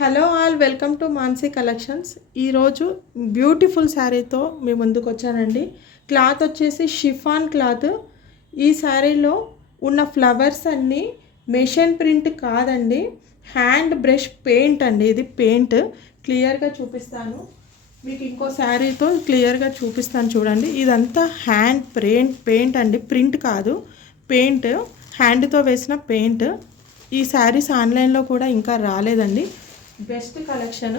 Hello all, welcome to Mansi collections. ఈరోజు beautiful శారీతో మీ ముందుకు వచ్చానండి. క్లాత్ వచ్చేసి షిఫాన్ క్లాత్. ఈ శారీలో ఉన్న ఫ్లవర్స్ అన్నీ మెషిన్ ప్రింట్ కాదండి, హ్యాండ్ బ్రష్ పెయింట్ అండి. ఇది పెయింట్ క్లియర్గా చూపిస్తాను మీకు. ఇంకో శారీతో క్లియర్గా చూపిస్తాను చూడండి. ఇదంతా హ్యాండ్ పెయింట్ అండి, ప్రింట్ కాదు, పెయింట్, హ్యాండ్తో వేసిన పెయింట్. ఈ శారీస్ ఆన్లైన్లో కూడా ఇంకా రాలేదండి. బెస్ట్ కలెక్షన్,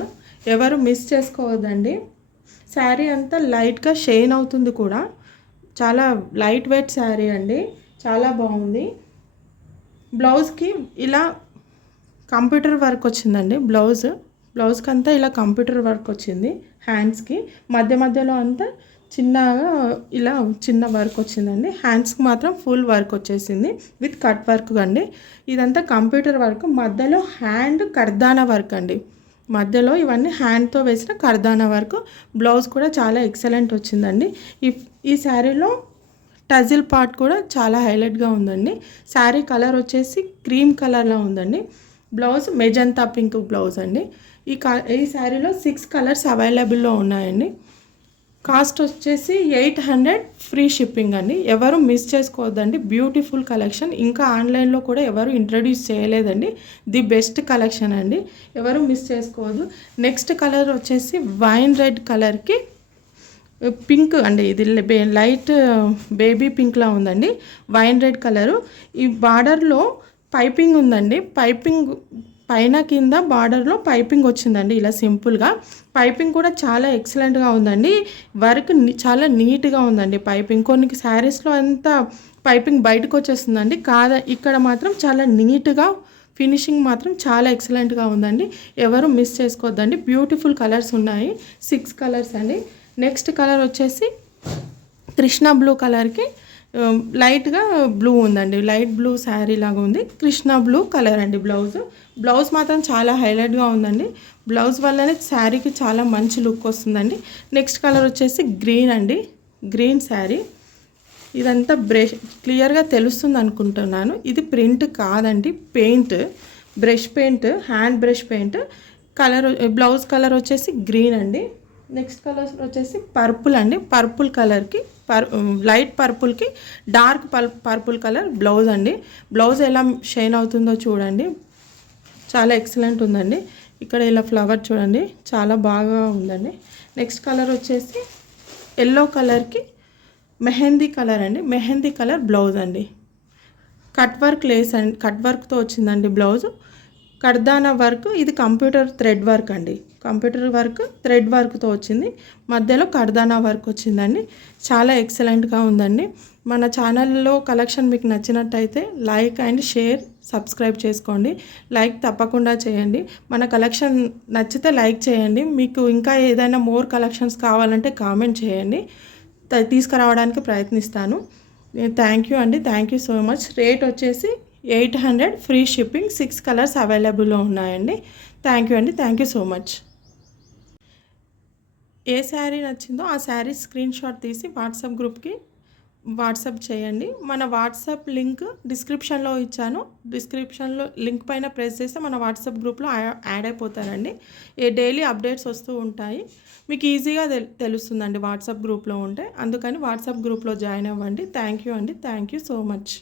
ఎవరు మిస్ చేసుకోవద్దండి. శారీ అంతా లైట్గా షైన్ అవుతుంది కూడా. చాలా లైట్ వెయిట్ శారీ అండి, చాలా బాగుంది. బ్లౌజ్కి ఇలా కంప్యూటర్ వర్క్ వచ్చిందండి. బ్లౌజ్కి అంతా ఇలా కంప్యూటర్ వర్క్ వచ్చింది. హ్యాండ్స్కి మధ్యలో అంతా చిన్నగా ఇలా చిన్న వర్క్ వచ్చిందండి. హ్యాండ్స్కి మాత్రం ఫుల్ వర్క్ వచ్చేసింది విత్ కట్ వర్క్ అండి. ఇదంతా కంప్యూటర్ వర్క్, మధ్యలో హ్యాండ్ కర్దానా వర్క్ అండి. మధ్యలో ఇవన్నీ హ్యాండ్తో వేసిన కర్దానా వర్క్. బ్లౌజ్ కూడా చాలా ఎక్సలెంట్ వచ్చిందండి. ఈ శారీలో టజిల్ పార్ట్ కూడా చాలా హైలైట్గా ఉందండి. శారీ కలర్ వచ్చేసి క్రీమ్ కలర్లో ఉందండి. బ్లౌజ్ మెజంతా పింక్ బ్లౌజ్ అండి. ఈ శారీలో 6 కలర్స్ అవైలబుల్లో ఉన్నాయండి. కాస్ట్ వచ్చేసి 800, ఫ్రీ షిప్పింగ్ అండి. ఎవరు మిస్ చేసుకోవద్దండి. బ్యూటిఫుల్ కలెక్షన్, ఇంకా ఆన్లైన్లో కూడా ఎవరు ఇంట్రడ్యూస్ చేయలేదండి. ది బెస్ట్ కలెక్షన్ అండి, ఎవరు మిస్ చేసుకోవద్దు. నెక్స్ట్ కలర్ వచ్చేసి వైన్ రెడ్ కలర్కి పింక్ అండి. ఇది లైట్ బేబీ పింక్లా ఉందండి, వైన్ రెడ్ కలరు. ఈ బార్డర్లో పైపింగ్ ఉందండి. పైపింగ్ పైన కింద బార్డర్లో పైపింగ్ వచ్చిందండి ఇలా సింపుల్గా. పైపింగ్ కూడా చాలా ఎక్సలెంట్గా ఉందండి. వర్క్ చాలా నీట్గా ఉందండి. పైపింగ్ కొన్ని శారీస్లో అంతా పైపింగ్ బయటకు వచ్చేస్తుందండి, ఇక్కడ మాత్రం చాలా నీట్గా, ఫినిషింగ్ మాత్రం చాలా ఎక్సలెంట్గా ఉందండి. ఎవరు మిస్ చేసుకోవద్దండి. బ్యూటిఫుల్ కలర్స్ ఉన్నాయి, 6 కలర్స్ అండి. నెక్స్ట్ కలర్ వచ్చేసి కృష్ణ బ్లూ కలర్కి లైట్గా బ్లూ ఉందండి. లైట్ బ్లూ శారీ లాగా ఉంది, కృష్ణ బ్లూ కలర్ అండి. బ్లౌజ్ మాత్రం చాలా హైలైట్గా ఉందండి. బ్లౌజ్ వల్లనే శారీకి చాలా మంచి లుక్ వస్తుందండి. నెక్స్ట్ కలర్ వచ్చేసి గ్రీన్ అండి, గ్రీన్ శారీ. ఇదంతా క్లియర్గా తెలుస్తుంది అనుకుంటున్నాను. ఇది ప్రింట్ కాదండి, paint, brush paint, hand brush paint. Colour blouse colour వచ్చేసి గ్రీన్ అండి. నెక్స్ట్ కలర్ వచ్చేసి పర్పుల్ అండి. పర్పుల్ కలర్కి లైట్ పర్పుల్కి డార్క్ పర్పుల్ కలర్ బ్లౌజ్ అండి. బ్లౌజ్ ఎలా షైన్ అవుతుందో చూడండి, చాలా ఎక్సలెంట్ ఉందండి. ఇక్కడ ఇలా ఫ్లవర్ చూడండి, చాలా బాగా ఉందండి. నెక్స్ట్ కలర్ వచ్చేసి ఎల్లో కలర్కి మెహందీ కలర్ అండి. మెహందీ కలర్ బ్లౌజ్ అండి. కట్ వర్క్ లేస్ అండి, కట్ వర్క్తో వచ్చిందండి బ్లౌజ్. కర్దానా వర్క్, ఇది కంప్యూటర్ థ్రెడ్ వర్క్ అండి. కంప్యూటర్ వర్క్ థ్రెడ్ వర్క్తో వచ్చింది, మధ్యలో కర్దానా వర్క్ వచ్చిందండి. చాలా ఎక్సలెంట్గా ఉందండి. మన ఛానల్లో కలెక్షన్ మీకు నచ్చినట్టయితే లైక్ అండ్ షేర్, సబ్స్క్రైబ్ చేసుకోండి. లైక్ తప్పకుండా చేయండి. మన కలెక్షన్ నచ్చితే లైక్ చేయండి. మీకు ఇంకా ఏదైనా మోర్ కలెక్షన్స్ కావాలంటే కామెంట్ చేయండి, తీసుకురావడానికి ప్రయత్నిస్తాను. థ్యాంక్ యూ అండి, thank you so much. Rate వచ్చేసి 800, ఫ్రీ షిప్పింగ్. 6 కలర్స్ అవైలబుల్లో ఉన్నాయండి. థ్యాంక్ యూ అండి, థ్యాంక్ యూ సో మచ్. ఏ శారీ నచ్చిందో ఆ శారీ స్క్రీన్ షాట్ తీసి వాట్సాప్ గ్రూప్కి వాట్సాప్ చేయండి. మన వాట్సాప్ లింక్ డిస్క్రిప్షన్లో ఇచ్చాను. డిస్క్రిప్షన్లో లింక్ పైన ప్రెస్ చేస్తే మన వాట్సాప్ గ్రూప్లో యాడ్ అయిపోతారండి. డైలీ అప్డేట్స్ వస్తూ ఉంటాయి, మీకు ఈజీగా తెలుస్తుందండి వాట్సాప్ గ్రూప్లో ఉంటే. అందుకని వాట్సాప్ గ్రూప్లో జాయిన్ అవ్వండి. థ్యాంక్ యూ అండి, థ్యాంక్ యూ సో మచ్.